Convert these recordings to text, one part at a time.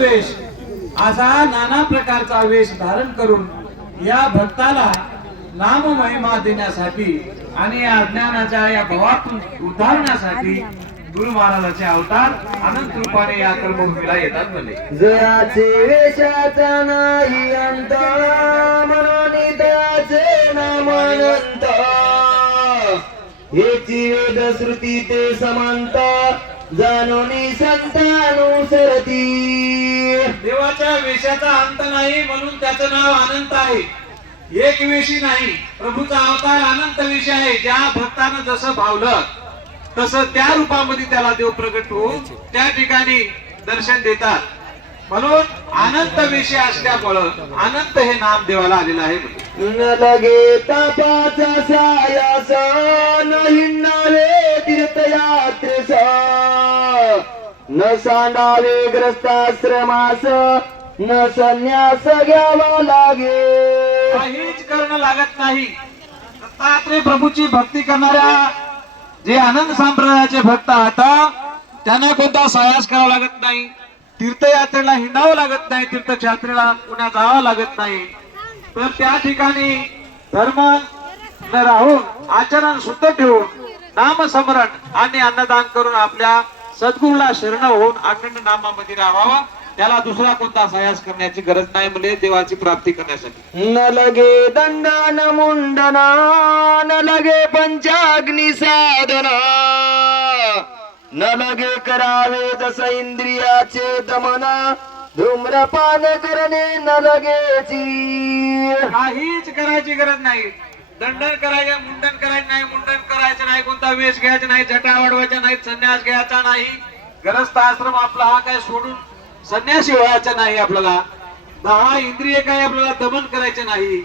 वेश असा नाना प्रकारचा वेश धारण करून या भक्ताला नाम महिमा देण्यासाठी आणि या अज्ञानाच्या या भवातून उद्धारण्यासाठी गुरु महाराजांचे अवतार अनंत रूपाने या कर्मभूमीला येतात म्हणले. जयाचे वेशाचा नाही अंत म्हणून दयाचे नाम अनंत हेची वेद श्रुती ते समांत जाणून संत अनुसरती. देवाच्या वेशाचा अंत नाही म्हणून त्याचं नाव अनंत आहे. एक वेशी नाही, प्रभूचा अवतार अनंत वेश आहे. ज्या भक्तानं जसं भावलं तसं त्या रूपामध्ये त्याला देव प्रगट होऊन त्या ठिकाणी दर्शन देतात. म्हणून अनंत वेशी असल्यामुळं अनंत हे नाम देवाला आलेलं आहे. न लगे तापाचा सायास न हिंडावे तीर्थयात्रेस न सांडावे ग्रस्ताश्रमास न संन्यास घ्यावा लागे. काहीच करणं लागत नाही. दत्तात्रय प्रभूची भक्ती करणाऱ्या जे आनंद संप्रदायाचे भक्त आता त्यांना कोणता सायास करावा लागत नाही. तीर्थयात्रेला हिंडावं लागत नाही. तीर्थयात्रेला पुण्या जावं लागत नाही. तर त्या ठिकाणी धर्म न राहून आचरण शुद्ध ठेवून नामस्मरण आणि अन्नदान करून आपल्या सद्गुरूला शरण होऊन अखंड नामामध्ये राहावा. त्याला दुसरा कोणता सायास करण्याची गरज नाही. म्हणजे देवाची प्राप्ती करण्यासाठी न लगे दंडन मुंडना न लगे पंचाग्नी साधना न लगे करावे दस इंद्रियाचे दमना धूम्रपान करणे न लगेची. काहीच करायची गरज नाही. दंडन करायचं, मुंडन करायचं नाही, मुंडन करायचं नाही, कोणता वेश घ्यायचा नाही, जटा वाढवायचा नाही, संन्यास घ्यायचा नाही, गृहस्थ आश्रम आपला हा काय सोडून संन्यासी व्हायचा नाही. आपल्याला 10 इंद्रिय काय आपल्याला दमन करायचे नाही.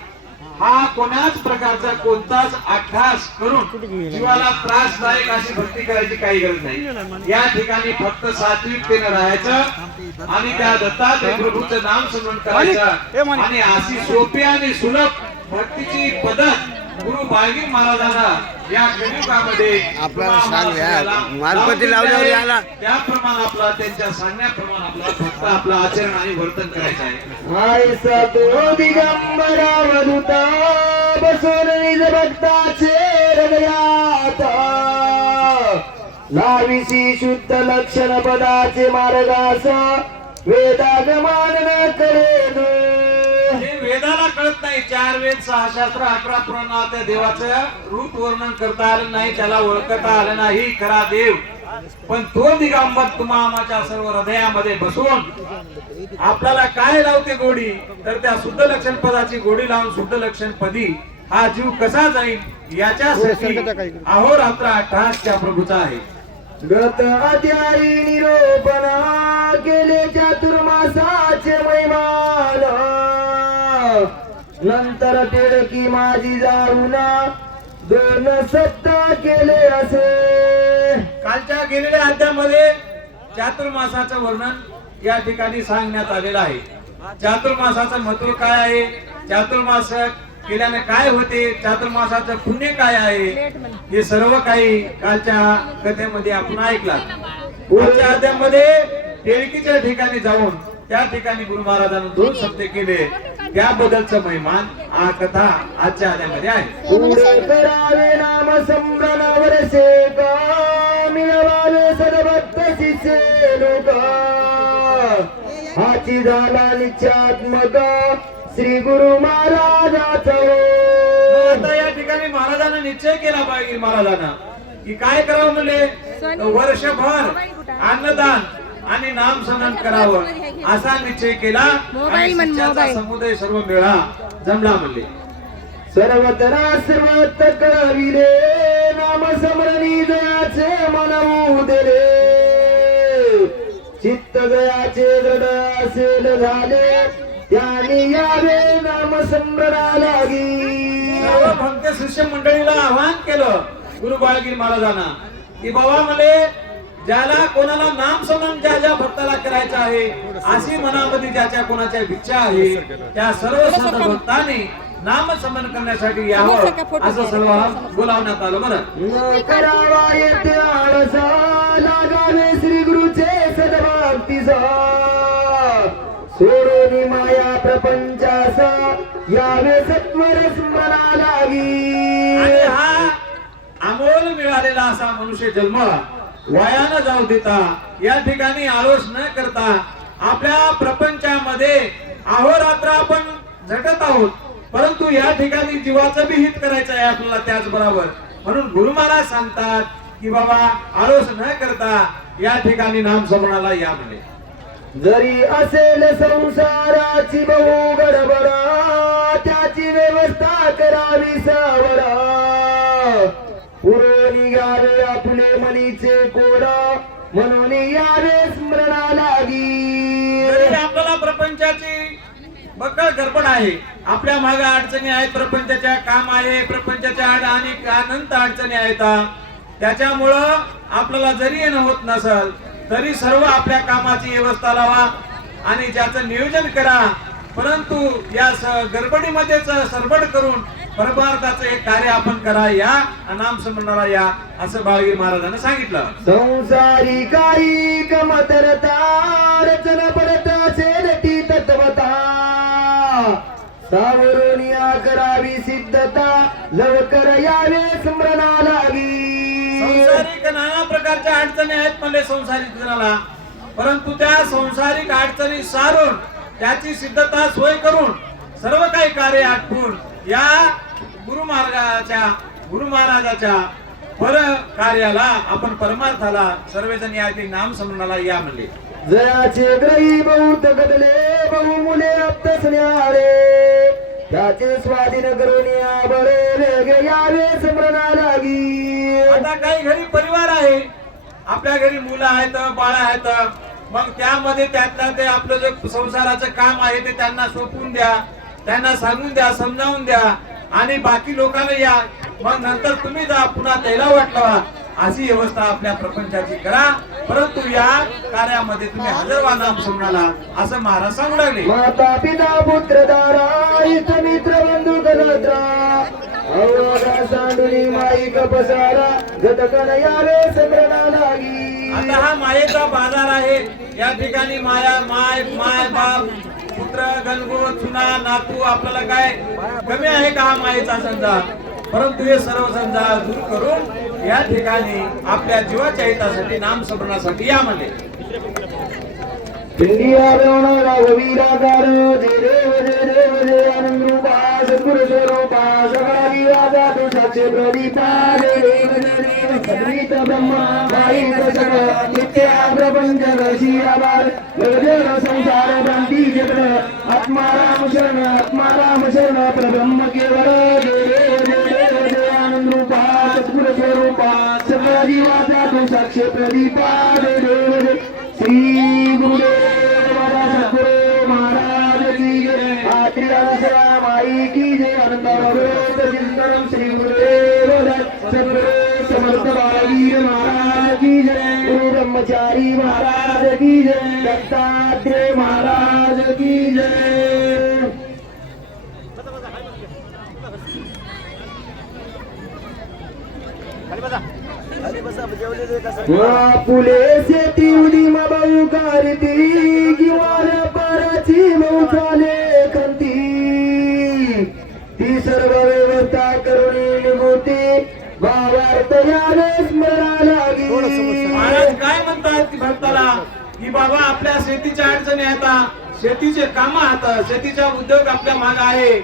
हा कोणाच प्रकारचा कोणताच अभ्यास करून जीवाला त्रासदायक अशी भक्ती करायची काही गरज नाही. या ठिकाणी फक्त सात्विकतेने राहायचं आणि त्या दत्तात्रय प्रभूचं नाम स्मरण करायचं आणि अशी सोपी आणि सुलभ भक्तीची पद्धत गुरु बाळगी महाराजांना या कलियुगामध्ये मालपती लावल्यावर आला त्याप्रमाणे आपला त्यांच्या सांगण्याप्रमाणे आपला फक्त आपलं आचरण आणि वर्तन करायचं आहे. आयसा तो दिगंबरा वधुता बसून निज भक्ताचे हृदयात लाविसी शुद्ध लक्षण पदाचे मार्गास वेदागमान न करेन. वेदाला कळत नाही. 4 वेद 6 शास्त्र 11 पुराण त्या देवाचं रूप वर्णन करता आलं नाही, त्याला ओळखता आलं नाही खरा देव. पण तो दिगंबर तुम्हा आमाच्या सर्व हृदयामध्ये बसून आपल्याला काय लावते गोडी, तर त्या शुद्ध लक्षण पदाची गोडी लावून शुद्ध लक्षण पदी हा जीव कसा जाईल याच्यासाठी अहोरात्र अट्टहास त्या प्रभूचा आहे. गत अध्यायी निरोपणा केले चातुर्मासाचे महिमान नंतर टिळकी माझी जाऊना 2 सप्ताह केले असे. कालच्या गेलेल्या अध्यायामध्ये चातुर्मासाचं वर्णन या ठिकाणी सांगण्यात आलेलं आहे. चातुर्मासाचं महत्व काय आहे, चातुर्मास केल्याने काय होते, चातुर्मासाचं पुण्य काय आहे, हे सर्व काही कालच्या कथेमध्ये आपण ऐकला. पुढच्या अध्यायामध्ये टिळकीच्या ठिकाणी जाऊन त्या ठिकाणी गुरु महाराजांनी 2 शब्द केले. त्याबद्दलचं महिमान हा कथा आजच्या अध्यायामध्ये आहे. पुढे करावे नाम संभ्रमावर शेका मिळवावे सदभक्त शिष्य लोक हाची झाला निश्चयात्मक श्री गुरु महाराजाचा. आता या ठिकाणी महाराजांना निश्चय केला पाहिजे महाराजांना की काय करावं म्हणले, वर्षभर अन्नदान आणि नाम स्मरण करावं असा निश्चय केला. समुदाय सर्व मेळा जमला म्हणले. सर्वत्र सर्वत कळविले नाम स्मरणी जयाचे मनवू दिले चित्त जयाचे दृढ असेल झाले त्याने यावे नाम स्मरणा लागी. सर्व भक्त शिष्य मंडळीला आवाहन केलं गुरु बाळगी महाराजांना की बाबा म्हणे ज्याला कोणाला नाम स्मरण ज्या ज्या भक्ताला करायचं आहे अशी मनामध्ये ज्याच्या कोणाच्या इच्छा आहे त्या सर्व संत भक्तांनी नाम स्मरण करण्यासाठी यावं असं सर्व बोलावण्यात आलं. बरं करावा येते आळसा लागावे श्री गुरुचे सद्भक्तीचा प्रपंचास यावे सत्वर स्मरणा आणि लागी. हा अमोल मिळालेला असा मनुष्य जन्म वायानं जाऊ देता, या ठिकाणी आळस न करता आपल्या प्रपंचामध्ये अहोरात्र आपण झटत आहोत, परंतु या ठिकाणी जीवाचं बी हित करायचं आहे आपल्याला त्याचबरोबर. म्हणून गुरु महाराज सांगतात की बाबा आळस न करता या ठिकाणी नाम स्मरणाला या म्हणे. जरी असेल संसाराची बहु गडबड त्याची व्यवस्था करावी सावरा. पुढे निघावे आपले मनीचे कोरा म्हणून यावे स्मरणा लागी. तरी आपल्याला प्रपंचाची बक्कळ गडबड आहे, आपल्या मागे अडचणी आहेत, प्रपंचाच्या काम आहे, प्रपंचाच्या आणि अनंत अडचणी आहेत. त्याच्यामुळं आपल्याला जरी येणं होत नसल तरी सर्व आपल्या कामाची व्यवस्था लावा आणि ज्याचं नियोजन करा, परंतु या गडबडीमध्येच सरबड करून परमार्थाचं एक कार्य आपण करा, या नाम स्मरणाला या, असं बाळगिरी महाराजांनी सांगितलं. संसारी काही कमतरता रचना परत असेल ती तत्वता. सावरून या करावी सिद्धता लवकर यावे स्मरणा लागी. संसारिक नाना प्रकारच्या अडचणी आहेत म्हणजे संसारिक जनाला, परंतु त्या संसारिक अडचणी सारून त्याची सिद्धता सोय करून सर्व काही कार्य आटपून या गुरु महाराजाच्या पर कार्याला आपण परमार्थाला सर्वजण या नाम स्मरणाला या म्हणले. जयाचे ग्रही बहुत गदले बहु मुले आप्तसण्यारे त्याचे स्वाधीन करून या बळे वेग यावे स्मरणा लागी. आता काही घरी परिवार आहे, आपल्या घरी मुलं आहेत, बाळ आहेत, मग त्यामध्ये त्यातलं ते आपलं जे संसाराचं काम आहे ते त्यांना सोपवून द्या, त्यांना सांगून द्या, समजावून द्या आणि बाकी लोकांना या, मग नंतर तुम्ही जा पुन्हा त्याला वाटला, अशी व्यवस्था आपल्या प्रपंचाची करा, परंतु या कार्यामध्ये तुम्ही हजर व्हा नाम स्मरणाला, असं महाराज सांगू लागले. माता पिता पुत्र दारा इथ मित्र बंधू कलत्रा अवघा सांडुनी माई कपसारा गतकन यावे स्मरणा लागी. आता हा मायेचा बाजार आहे, या ठिकाणी माया माय माय बाप पुत्र गणगो चुना नातू आपल्याला काय कमी आहे का हा मायेचा समजा, परंतु हे सर्व समजा दूर करून या ठिकाणी आपल्या जीवाच्या हितासाठी नाम स्मरणासाठी या म्हणले. इंडिया रवण राघवीराकार जय देव जय देव जय आनंद रूपा सद्गुरु स्वरूपा सगळा विवादा तू साक्षी प्रदीपा जय देव जय देव सद्वित ब्रह्मा माई प्रसन्न नित्य प्रपंच रशी आभार जगदेव संसार भ्रांती जगड आत्मा राम शरण प्रब्रह्म केवळ जय देव जय देव जय आनंद रूपा सद्गुरु स्वरूपा सगळा विवादा तू साक्षी प्रदीपा जय देव जय श्री गुरुदेव सद्गुरु महाराज की जय. आत्रिया माई की जय. आनंद चिंतन श्री गुरुदेव सद्गुरु समर्थ बाळवीर महाराज की जय. गुरु ब्रह्मचारी महाराज की जय. दत्तात्रेय महाराज की जय. फुले शेती उडी माबाऊ कारती किंवा पाराची मौचाले खंती ती सर्व व्यवस्था करून निघते भावार्थ यावे स्मरणा लागी. महाराज काय म्हणतात की भक्ताला की बाबा आपल्या शेतीच्या अडचणी आहेत, शेतीचे काम आहेत, शेतीचा उद्योग आपल्या मागे आहे,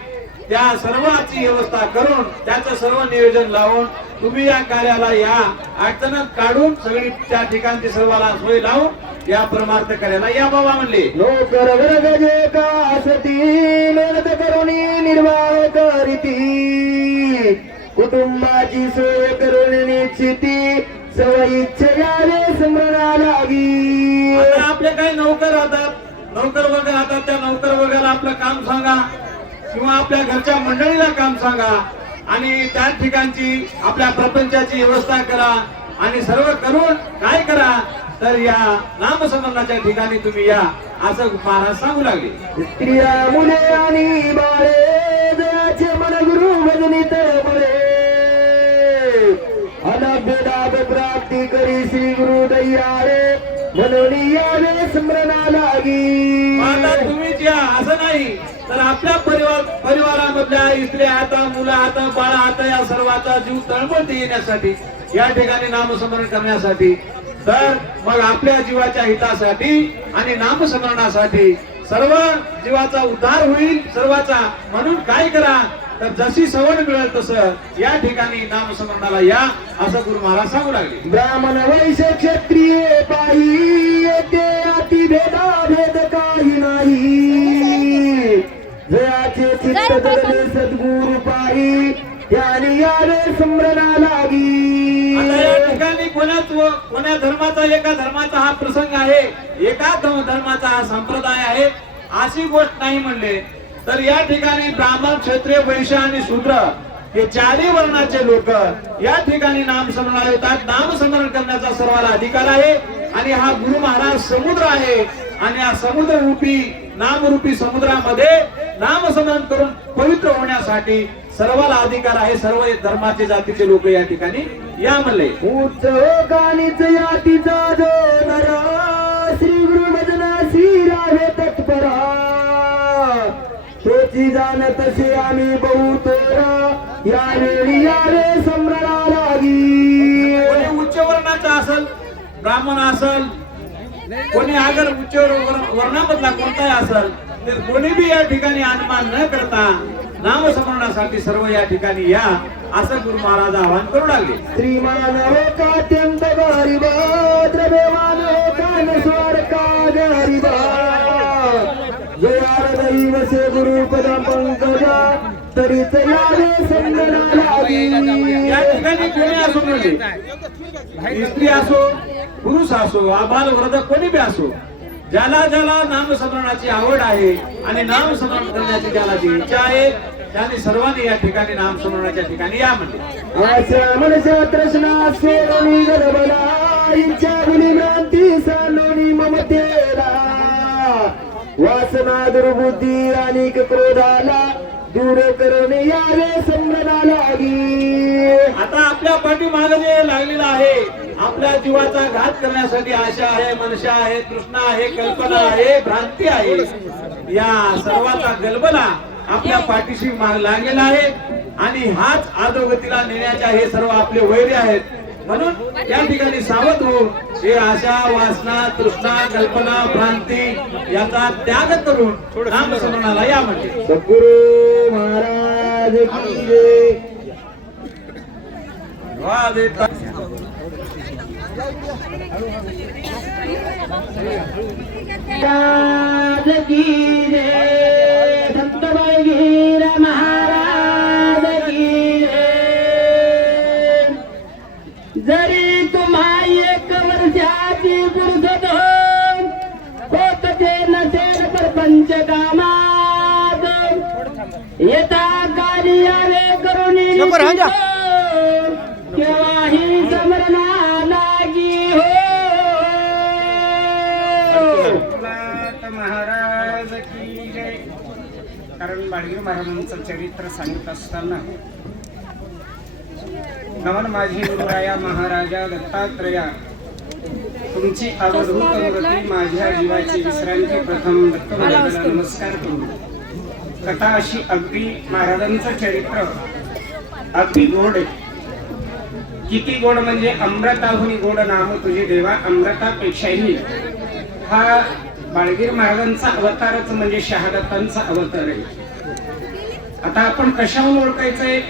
त्या सर्वांची व्यवस्था करून त्याचं सर्व नियोजन लावून तुम्ही या कार्याला या अडचणीत काढून सगळी त्या ठिकाणची सर्वाला सोय लावून या परमार्थ कार्याला या बाबा म्हणले. नोकर वर्ग जे का असती मेहनत करून निर्वाह करीती कुटुंबाची सोय करून निश्चिती सवय इच्छा यावे स्मरणा लागी. आता आपले काही नोकर राहतात, नोकर वर्ग राहतात, त्या नोकर वर्गाला आपलं काम सांगा किंवा आपल्या घरच्या मंडळीला काम सांगा आणि त्या ठिकाणची आपल्या प्रपंचाची व्यवस्था करा आणि सर्व करून काय करा तर या नामस्मरणाच्या ठिकाणी तुम्ही या, असं महाराज सांगू लागले. स्त्रिया मुले आणि बाळे जयाचे मन गुरु भजनीत बळे अनभ्य लाभ प्राप्ती करी श्री गुरु दयारे म्हणून यावे स्मरणा लागी. आता तुम्हीच या असं नाही तर आपल्या परिवारामधल्या स्त्री आता मुलं आता बाळा आता या सर्वांचा जीव तळमळते येण्यासाठी या ठिकाणी नामस्मरण करण्यासाठी. तर मग आपल्या जीवाच्या हितासाठी आणि नामस्मरणासाठी सर्व जीवाचा उद्धार होईल सर्वाचा. म्हणून काय करा तर जशी सवड मिळेल तसं या ठिकाणी नामस्मरणाला या असं गुरु महाराज सांगू लागले. ब्राह्मण वैश्य क्षत्रिय पायी येते अति भेदा भेद काही नाही. जयाचे चित्त धरले सद्गुरु पायी त्याने यावे स्मरणा लागी. आता या ठिकाणी कोण्या धर्माचा एका धर्माचा हा प्रसंग आहे एका धर्माचा हा संप्रदाय आहे अशी गोष्ट नाही म्हणले तर या ठिकाणी ब्राह्मण क्षत्रिय वैश्य आणि शूद्र हे चारही वर्णाचे लोक या ठिकाणी नामस्मरणाला येतात. नामस्मरण करण्याचा सर्वाला अधिकार आहे आणि हा गुरु महाराज समुद्र आहे आणि हा समुद्र रूपी नामरूपी समुद्रामध्ये नामस्मरण करून पवित्र होण्यासाठी सर्वाला अधिकार आहे. सर्व धर्माचे जातीचे लोक या ठिकाणी या म्हणले. उच्च कानीच यातीचा जो नरा श्री गुरु भजनासी राहे तत्परा. तोची जाण तसे आम्ही बहुतोरा यावेळी यावे स्मरणा लागी. कोणी उच्च वर्णाचा असल ब्राह्मण असल कोणी अगर उच्च वर्णामधला कोणताही असल तर कोणी बी या ठिकाणी अनुमान न करता नामस्मरणासाठी सर्व या ठिकाणी या असं गुरु महाराज आवाहन करू लागले. श्रीमान हो का अत्यंत गरीब द्रव्यमान हो का नस्वार का गरीब. जयार दैव से गुरु पद पंकजा तरीच यावे स्मरणा लागी. या ठिकाणी कोणी असो म्हणजे स्त्री असो पुरुष असो आबाल वृद्ध कोणी बी असो ज्याला ज्याला नामस्मरणाची आवड आहे आणि नामस्मरण करण्याची ज्याला जी इच्छा आहे त्यांनी सर्वांनी या ठिकाणी नामस्मरणाच्या ठिकाणी या म्हणले. आशा मनसा तृष्णा सोडून गरबला इच्छा भ्रांती सालोनी ममतेला. वासना दुर्बुद्धी आणि क्रोधाला दूर करून यावे स्मरणा लागी. आता आपल्या पाठीमागे जे लागलेलं आहे आपल्या जीवाचा घात करण्यासाठी आशा आहे मनशा आहे तृष्णा आहे कल्पना आहे भ्रांती आहे या सर्वाचा गलबला आपल्या पाठीशी लागलेला आहे आणि हाच अधोगतीला नेण्याचे हे सर्व आपले वैरी आहेत. म्हणून या ठिकाणी सावध हो हे आशा वासना तृष्णा कल्पना भ्रांती याचा त्याग करून नामस्मरणाला या म्हणजे. सद्गुरु महाराज की जय. महाराज की जय. संत बळगीर महाराज की जय. जरी तुम्हा एक वर्षाची पुरुषत होत ते नसेल प्रपंच कामात येता काली यावे करून केव्हाही स्मरणा लागी हो. महाराज की जय. कारण बाळगीर महाराजांचं चरित्र सांगत असताना नमन माझी गुरुराया महाराजा दत्तात्रया तुमची अवधूत मूर्ती माझ्या जीवाची विश्रांती प्रथम दत्त महाराजांना नमस्कार करू. कथा अशी अगदी महाराजांचं चरित्र अगदी गोड आहे. किती गोड म्हणजे अमृताहुनी गोड नाम तुझे देवा. अमृतापेक्षाही हा बाळगीर महाराजांचा अवतारच म्हणजे शहादतांचा अवतार आहे. आता आपण कशाहून ओळखायचंय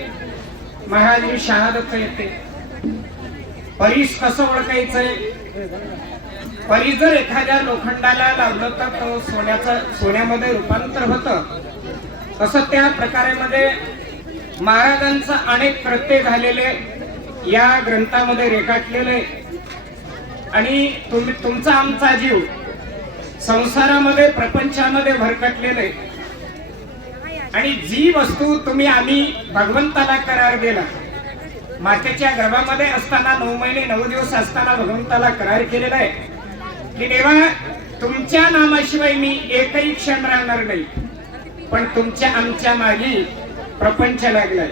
महाराज शहादत येते. परीस कसं ओळखायचंय. परीस जर एखाद्या लोखंडाला लावलं तर तो सोन्यामध्ये रूपांतर होतं. तसं त्या प्रकारामध्ये महाराजांचा अनेक प्रत्यय झालेले या ग्रंथामध्ये रेखाटलेले आणि तुमचा आमचा जीव संसारामध्ये प्रपंचामध्ये भरकटलेले आणि जी वस्तू तुम्ही आम्ही भगवंताला करार दिला मातेच्या गर्भामध्ये असताना 9 महिने 9 दिवस असताना भगवंताला करार केलेला आहे की देवा तुमच्या नामाशिवाय मी एकही क्षण राहणार नाही. पण तुमच्या आमच्या मागे प्रपंच लागलाय.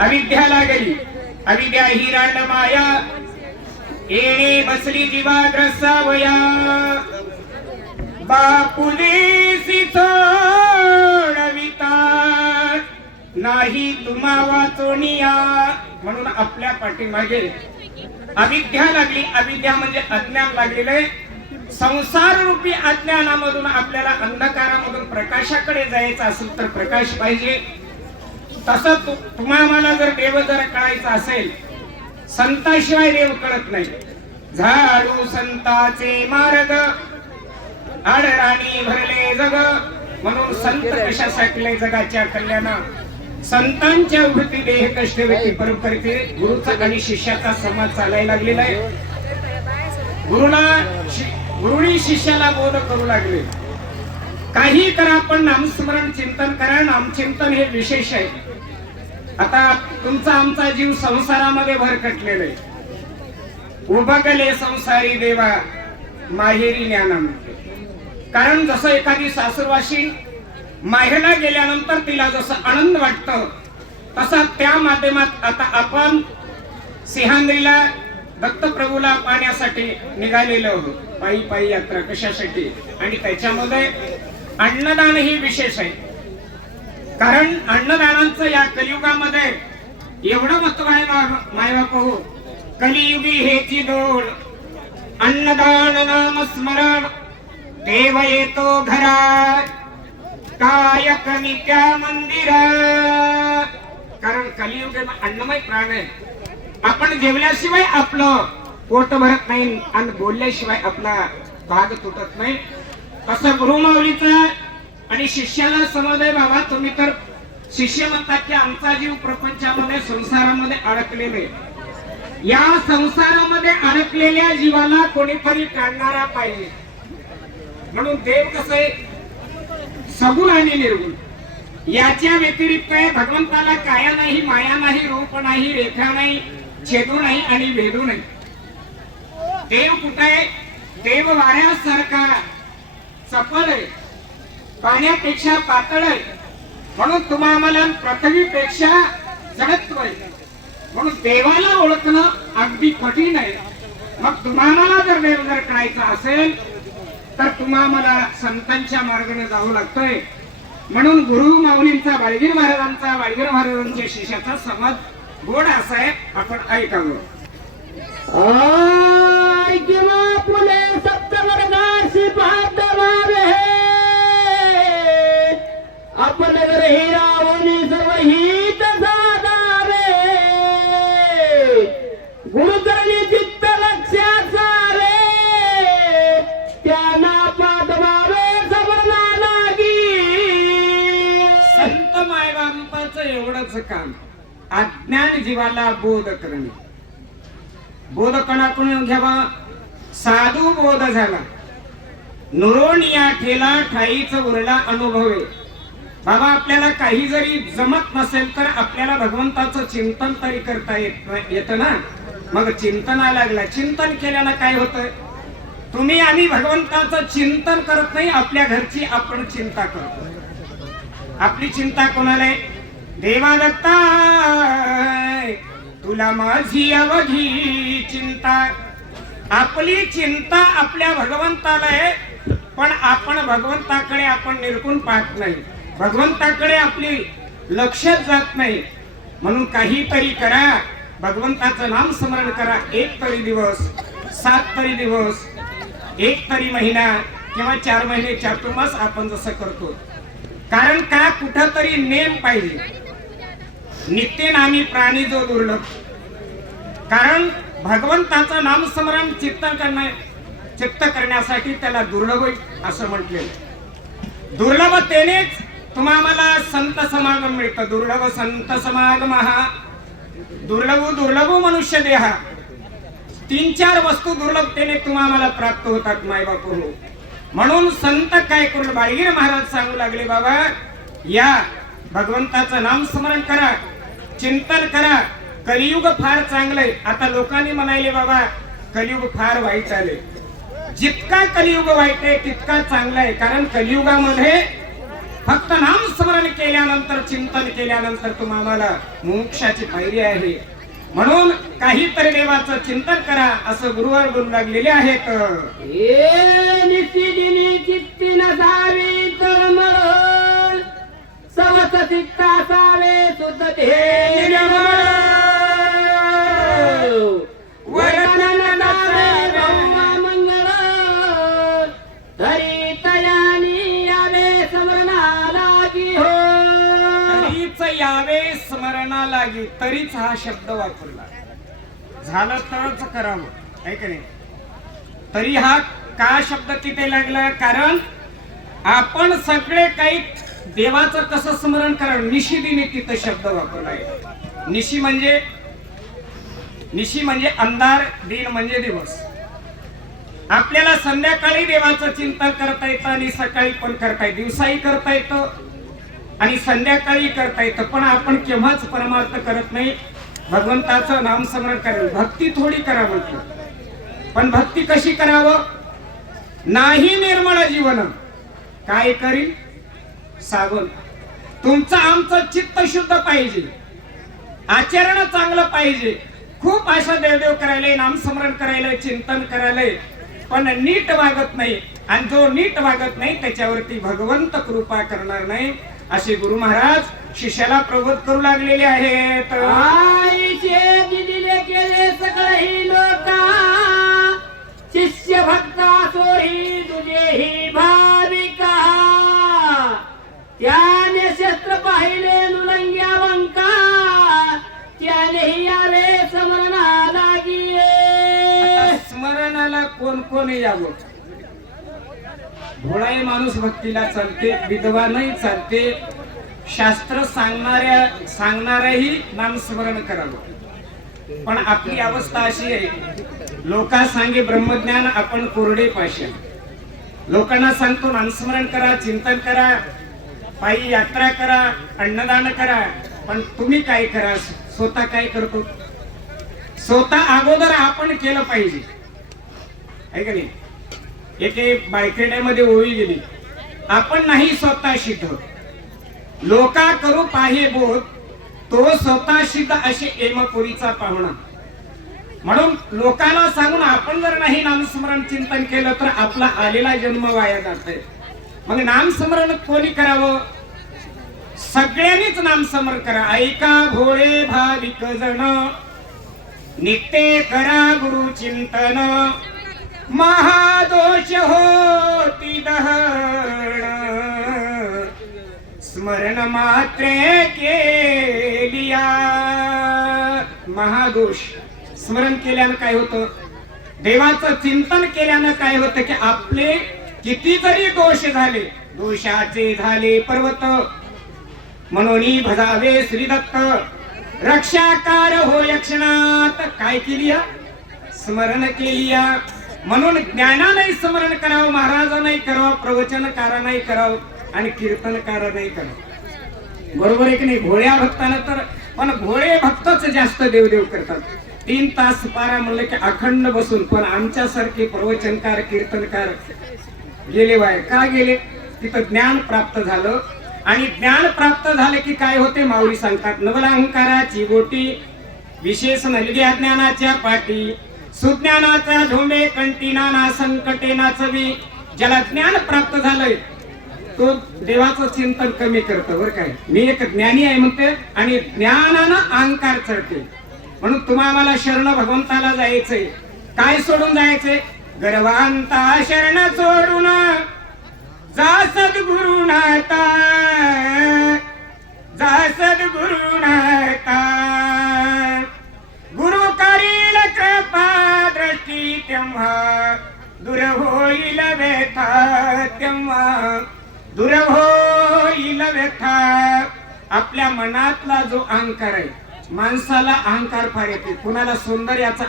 अविद्या लागली. अविद्या ही राण माया येणे बसली जीवाग्रसावया बापुलेसी सोडविता नाही तुम्हा वाचोनिया. म्हणून आपल्या पाठीमागे अविद्या लागली. अविद्या म्हणजे अज्ञान लागलेले. संसार रूपी अज्ञानामधून आपल्याला अंधकारामधून प्रकाशाकडे जायचं असेल तर प्रकाश पाहिजे. तसं तुम्हाला जर देव जर कळायचा असेल, संताशिवाय देव कळत नाही. झाडू संताचे मार्ग आडराणी भरले जग. म्हणून संत कशासाठी लय जगाच्या कल्याणा. संतांच्या वृत्ती देह कष्ट व्यक्ती परंपरेचे गुरुचा आणि शिष्याचा समाज चालायला लागलेला आहे. गुरुनी शिष्याला बोध करू लागले, काही करा पण नामस्मरण चिंतन करा. नामचिंतन हे विशेष आहे. आता तुमचा आमचा जीव संसारामध्ये भरकटलेला आहे. उभगले संसारी देवा माहेरी ज्ञानम. कारण जसं एखादी सासरवाशी माहेरला गेल्यानंतर तिला जसं आनंद वाटतं, तसा त्या माध्यमात आता आपण सिंहाद्रीला दत्तप्रभूला पाहण्यासाठी निघालेलो आहोत. पायी पायी यात्रा. कशासाठी? आणि त्याच्यामध्ये अन्नदान ही विशेष आहे. कारण अन्नदानाचं या कलियुगामध्ये एवढं महत्व आहे मायबापू. कलियुगी हेची दोड अन्नदान नाम स्मरण देव येतो घरा काय कमी त्या मंदिरा. कारण कलियुग अन्नमय प्राण आहे. आपण जेवल्याशिवाय आपलं पोट भरत नाही आणि बोलल्याशिवाय आपला भाग तुटत नाही. तसं गुरुमाऊलीचं आणि शिष्याला समजय, बाबा तुम्ही तर शिष्य म्हणतात की आमचा जीव प्रपंचामध्ये संसारामध्ये अडकलेले. या संसारामध्ये अडकलेल्या जीवाला कोणीतरी काढणारा पाहिजे. म्हणून देव कसं आहे, सगुण आणि निर्गुण. याच्या व्यतिरिक्त भगवंताला काया नाही, माया नाही, रूप नाही, रेखा नाही, छेदू नाही आणि भेदू नाही. देव कुठे आहे? देव वाऱ्यासारखा चपळ आहे, पाण्यापेक्षा पातळ आहे. म्हणून तुम्हाला पृथ्वीपेक्षा जडत्व आहे. म्हणून देवाला ओळखणं अगदी कठीण आहे. मग तुम्हाला जर देव जर कळायचा असेल तर तुम्हाला संतांच्या मार्गाने जावं लागतंय. म्हणून गुरु माऊलींचा, बाळगीर महाराजांच्या शिष्याचा समज गोड असा आहे. आपण ऐकावं. किंवा पुणे सप्तवर्गाशी पाहत मारे आपण जर हिरावणी सर्व हित साधारे गुरुचरणी चित्त लक्षाचा रे त्यांना पाठवावे सबला लागी. संत मायबापाचं एवढंच काम, अज्ञान जीवाला बोध करणे. बोध कोणाकडून घ्यावा? साधू बोध झाला नुरोनिया ठेला ठाईच उरला अनुभवे. बाबा आपल्याला काही जरी जमत नसेल तर आपल्याला भगवंताचं चिंतन तरी करता येतं ना. मग चिंतना लागला. चिंतन केल्यानं काय होतं? तुम्ही आम्ही भगवंताचं चिंतन करत नाही, आपल्या घरची आपण चिंता करतो. आपली चिंता कोणाला आहे? देवा दत्ता तुला माझी अवघी चिंता. आपली चिंता आपल्या भगवंताला आहे, पण आपण भगवंताकडे आपण निरखून पाहत नाही. भगवंताकडे आपली लक्षच जात नाही. म्हणून काहीतरी करा, भगवंताचं नाम स्मरण करा. 1 तरी दिवस, 7 तरी दिवस, 1 तरी महिना किंवा 4 महिने चातुर्मास आपण जसं करतो. कारण का? कुठं तरी नेम पाहिजे. नित्य नामी प्राणी जो दुर्लभ. कारण भगवंताचं नाम स्मरण चित्त करण्यासाठी त्याला दुर्लभ असं म्हटले. दुर्लभतेनेच तुम्हाला संत समागम मिळतं. दुर्लभ संत समागम हा दुर्लभ मनुष्य देहा. 3-4 वस्तू दुर्लभतेने तुम्हाला प्राप्त होतात मायबापू. म्हणून संत काय करू? बाळगीर महाराज सांगू लागले, बाबा या भगवंताचं नाम स्मरण करा, चिंतन करा. कलियुग फार चांगलंय. आता लोकांनी म्हणाले बाबा कलियुग फार वाईट आले. जितका कलियुग वाईट आहे तितका चांगला आहे. कारण कलियुगामध्ये फक्त नाम स्मरण केल्यानंतर, चिंतन केल्यानंतर तुम्हाला मोक्षाची पायरी आहे. म्हणून काहीतरी देवाचं चिंतन करा असं गुरुवार बोलू लागलेले आहेत. ए नित्यदिनी चित्ती नसावी तळमळ, समस्त चित्त असावे शुद्ध ध्येय निर्मळ. वर्णन नसावे ब्रह्ममंगळ, धरी तयानी यावे स्मरणाला की हो. तरीच यावे स्मरणा लागी, तरीच हा शब्द वापरला. झालं तरच करावं, आहे का नाही? तरी हा का शब्द तिथे लागला? कारण आपण सगळे काही देवाचं कसं स्मरण करा, निशिदिनी तिथं शब्द वापरलाय. निशी म्हणजे अंधार, दिन म्हणजे दिवस. आपल्याला संध्याकाळी देवाचं चिंतन करता येतं आणि सकाळी पण करता येतं, दिवसाही करता येतं आणि संध्याकाळी करता येतं. पण आपण केव्हाच परमार्थ करत नाही. भगवंताचं नामस्मरण करावं, भक्ती थोडी करा म्हटलं. पण भक्ती कशी करावं? नाही निर्मळ जीवन काय करील सावन. तुमचं आमचं चित्त शुद्ध पाहिजे, आचरण चांगलं पाहिजे. खूप अशा देवदेव करायला, नामस्मरण करायला, चिंतन करायला, पण नीट वागत नाही. आणि जो नीट वागत नाही त्याच्यावरती भगवंत कृपा करणार नाही. असे गुरु महाराज शिष्याला प्रबोध करू लागलेले आहेत. आईचे दिलेले केले सगळेही लोका, शिष्य भक्ता सोही तुझेही भाविका. त्याने शस्त्र पाहिले नुलंग्या वंका, त्यानेही यावे स्मरणा लागी. स्मरणाला कोण कोण यावं? भोळाही माणूस भक्तीला चालते, विद्वानही चालते, शास्त्र सांगणारही नामस्मरण करावं. पण आपली अवस्था अशी आहे, लोका सांगे ब्रह्मज्ञान, आपण कोरडे पाषाण. लोकांना सांगतो नामस्मरण करा, चिंतन करा, पायी यात्रा करा, अन्नदान करा. पण तुम्ही काय करा? स्वतः काय करतो? स्वतः अगोदर आपण केलं पाहिजे, आहे का नाही? एके बायखेड्यामध्ये ओळी गेली, आपण नाही स्वतः सिद्ध, लोका करू पाहे बोध, तो स्वतः सिद्ध असे एमपुरीचा पाहुणा. म्हणून लोकांना सांगून आपण जर नाही नामस्मरण चिंतन केलं तर आपला आलेला जन्म वाया जातोय. मग नामस्मरण कोणी करावं? सगळ्यांनीच नामस्मरण करा. ऐका भोळे भाविक जण, नित्य करा गुरु चिंतन, महादोष होती दहन, स्मरण मात्रे केलिया. महादोष स्मरण केल्यानं काय होतं? देवाचं चिंतन केल्यानं काय होतं की आपले किती जरी दोष झाले, दोषाचे झाले पर्वत, म्हणून भजावे श्रीदत्त, रक्षाकार हो यक्षणात. काय केली? स्मरण केली. म्हणून ज्ञानाने स्मरण करावं, महाराजांनाही करावं, प्रवचनकारांनाही करावं आणि कीर्तनकारांनाही करावं. बरोबर आहे की नाही? भोळ्या भक्तांना तर, पण भोळे भक्तच जास्त देवदेव करतात. 3 तास पारा म्हणलं की अखंड बसून. पण आमच्यासारखे प्रवचनकार, कीर्तनकार गेले वाय. का गेले? तिथं ज्ञान प्राप्त झालं. आणि ज्ञान प्राप्त झाले की काय होते? माऊली सांगतात, नवल अहंकाराची गोटी, विशेष नलग्या ज्ञानाच्या पाठी, सुज्ञानाचा झोंबे कंठी, नाना संकटे नाचवी. ज्याला ज्ञान प्राप्त झालंय तो देवाचं चिंतन कमी करतो. बरं काय, मी एक ज्ञानी आहे म्हणते आणि ज्ञानानं अहंकार चढते. म्हणून तुम्हाला मला शरण भगवंताला जायचंय. काय सोडून जायचंय? गर्वांता शरण सोडून जा सद्गुरुनाथा, जा सद्गुरुनाथा. गुरु करील कृपा दृष्टी, तेव्हा दूर होईल व्यथा, तेव्हा दूर होईल व्यथा. आपल्या मनातला जो अहंकार आहे, माणसाला अहंकार फार येते. कुणाला सौंदर्याचा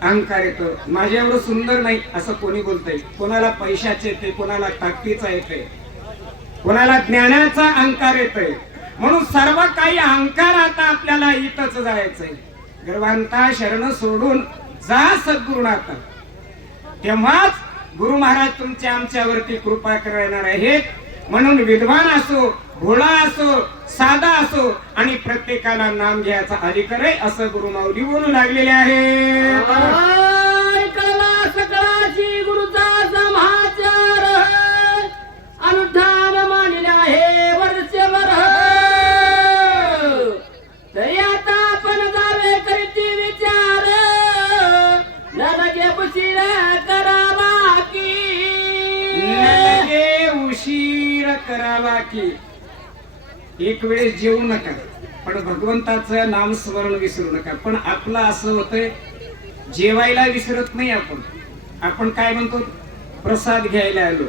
अहंकार येतो, माझ्यावर सुंदर नाही असं कोणी बोलतंय. कोणाला पैशाचे येते, कोणाला ताकदीचा येते, कोणाला ज्ञानाचा अहंकार येतोय. म्हणून सर्व काही अहंकार आता आपल्याला इथंच जायचंय. गर्वांता शरण सोडून जा सद्गुरुनाथा, तेव्हाच गुरु महाराज तुमच्या आमच्यावरती कृपा करणार आहेत. म्हणून विद्वान असो, भोळा असो, साधा असो आणि प्रत्येकाला नाम घ्यायचा अधिकार आहे असं गुरु माऊली बोलू लागलेले आहे. कळला सकळाची गुरुचा समाचार अनुष्ठान मानले आहे वर्षभर. तरी आता आपण जावे करीती विचार न लगे उशीर करावा की. लगे उशीर करावा की. एक वेळेस जेवू नका पण भगवंताचं नाम स्मरण विसरू नका. पण आपलं असं होतंय जेवायला विसरत नाही आपण. आपण काय म्हणतो प्रसाद घ्यायला आलो.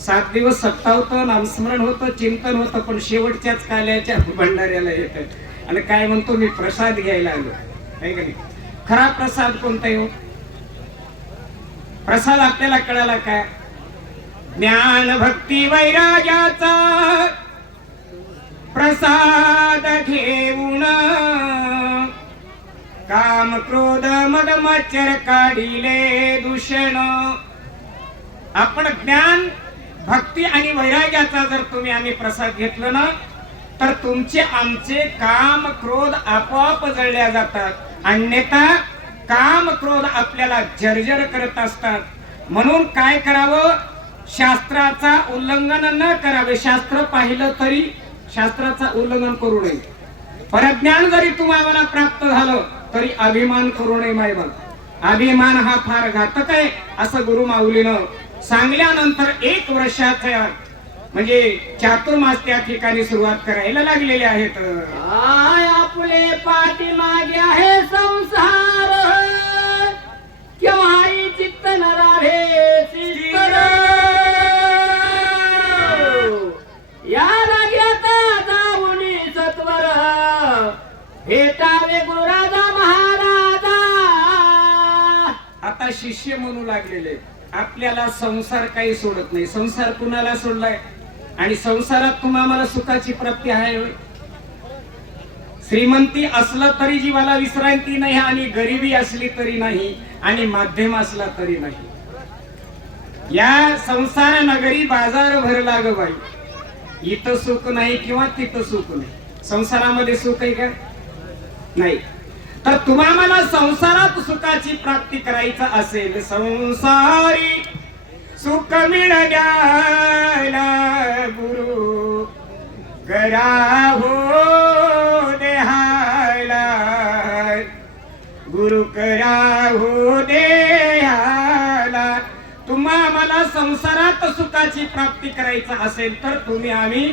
7 दिवस सप्ताह होतं, नामस्मरण होतं, चिंतन होतं, पण शेवटच्याच काल्याच्या भंडाऱ्याला येतं आणि काय म्हणतो मी प्रसाद घ्यायला आलो. आहे का नाही? खरा प्रसाद कोणता आहे हो? प्रसाद आपल्याला कळाला काय? ज्ञान भक्ती वैराग्याचा प्रसाद घेऊन काम क्रोध मद मच्छर काढिले दूषण. आपण ज्ञान भक्ती आणि वैराग्याचा जर तुम्ही आम्ही प्रसाद घेतलं ना तर तुमचे आमचे काम क्रोध आपोआप जळल्या जातात. अन्यथा काम क्रोध आपल्याला जर्जर करत असतात. म्हणून काय करावं? शास्त्राचा उल्लंघन न करावे. शास्त्र पाहिलं तरी शास्त्राचा उल्लंघन करू नये. परज्ञान जरी तुम्हाला प्राप्त झालं तरी अभिमान करू नये. मायबाप, अभिमान हा फार घातक आहे असं गुरु माऊलीनं सांगल्यानंतर 1 वर्षाच्या म्हणजे चातुर्मास त्या ठिकाणी सुरुवात करायला लागलेले आहेत. आय आपले पाठीमागे आहे संसार केव्हाही चित्त न राहे चित्तर. या लाग्यात जाऊनी सत्वर भेटावे गुरुराजा महाराजा. आता शिष्य म्हणू लागलेले आपल्याला संसार काही सोडत नाही. संसार कुणाला सोडलाय? आणि संसारात तुम्हाला सुखाची प्राप्ती आहे. श्रीमंती असलं तरी जीवाला विश्रांती नाही आणि गरिबी असली तरी नाही आणि माध्यम असला तरी नाही. या संसार नगरी बाजार भरला ग बाई. इथं सुख नाही किंवा तिथं सुख नाही. संसारामध्ये सुख आहे का? नाही. तर तुम्हाला संसारात सुखाची प्राप्ती करायचं असेल संसारी सुख मिळाल्या गुरु गरा हो देहाला. गुरु करा हो देहाला. तुम्हाला संसारात सुखाची प्राप्ती करायचं असेल तर तुम्ही आम्ही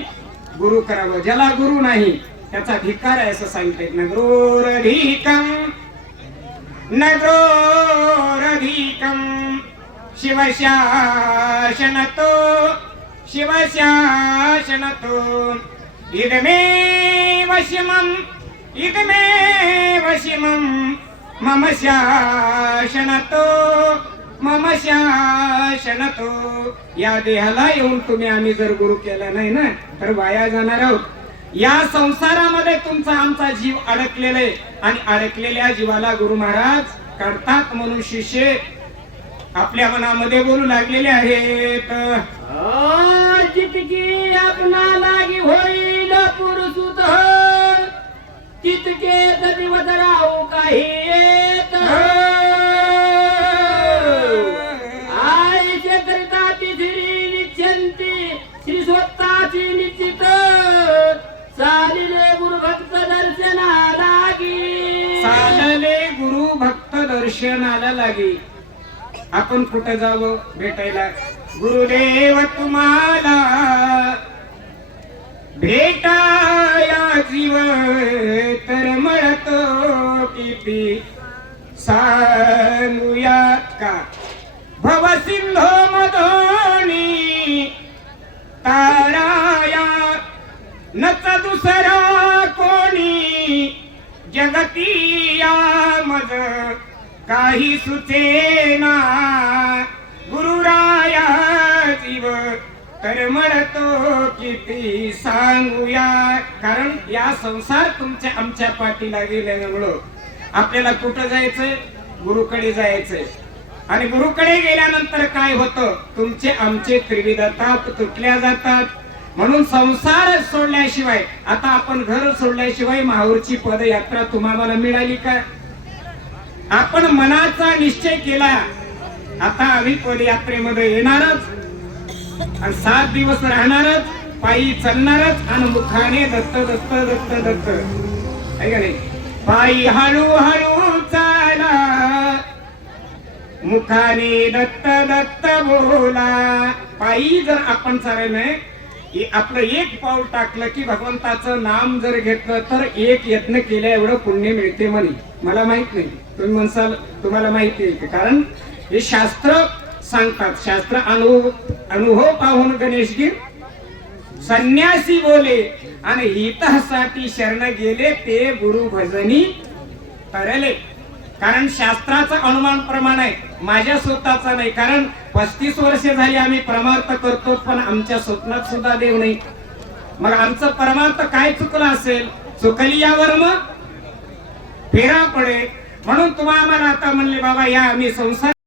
गुरु करावं. ज्याला गुरु नाही त्याचा धिक्कार आहे असं सांगतायत. नगरोरधिकम नगरोरधिकम शिवशासनतो शिवशासनतो इदमेव शिमं मम शासनतो मम शासनतो. या देहाला येऊन तुम्ही आम्ही जर गुरु केला नाही ना तर वाया जाणार आहोत. या संसारामध्ये तुमचा आमचा जीव अडकलेला आहे आणि अडकलेल्या जीवाला गुरु महाराज काढतात. म्हणून शिष्य आपल्या मनामध्ये बोलू लागलेले आहेत. जितके आपणा लागी होईल पुरुषुत तितके दिवस राहू काही येत. आईचे करिता ती श्री निश्चंती श्री स्वतःची निश्चित चालले गुरु भक्त दर्शनाला लागी. चालले गुरु भक्त दर्शनाला लागी. आपण कुठे जावं भेटायला? गुरुदेव तुम्हाला भेटाया जीव तर म्हणतो किती सांगूयात का. भव सिंधो मधोनी ताराया नच दुसरा कोणी जगतिया मज काही सुचेना. गुरुराया जीव तर म्हणतो किती सांगूया. कारण या संसार तुमच्या आमच्या पाठीला गेल्यामुळं आपल्याला कुठं जायचंय? गुरुकडे जायचंय. आणि गुरुकडे गेल्यानंतर काय होतं, तुमचे आमचे त्रिविध ताप तुटल्या जातात. म्हणून संसार सोडल्याशिवाय, आता आपण घर सोडल्याशिवाय माहूरची पदयात्रा तुम्हाला मिळाली का? आपण मनाचा निश्चय केला, आता आम्ही पदयात्रेमध्ये येणारच आणि 7 दिवस राहणारच, पायी चालणारच आणि मुखाने दत्त दत्त दत्त दत्त, आहे का नाही? पायी हळूहळू चाला, मुखाने दत्त दत्त बोला. पायी जर आपण चालले, आपलं एक पाऊल टाकलं की भगवंताचं नाम जर घेतलं तर 1 यत्न केल्या एवढं पुण्य मिळते म्हणे. मला माहित नाही, तुम्ही म्हणसाल तुम्हाला माहिती आहे, कारण हे शास्त्र सांगतात. शास्त्र अनुभव पाहून गणेशगीर संन्यासी बोले आणि हितासाठी शरण गेले, ते गुरु भजनी तरले. कारण शास्त्राचा अनुमान प्रमाण आहे, माझ्या स्वतःचा नाही. कारण 35 वर्षे झाली आम्ही परमार्थ करतो, पण आमच्या स्वप्नात सुद्धा देव नाही. मग आमचं परमार्थ काय चुकलं असेल? चुकली यावर मग फेरा पडे. म्हणून तुम्हाला आता म्हणले बाबा या, आम्ही संसार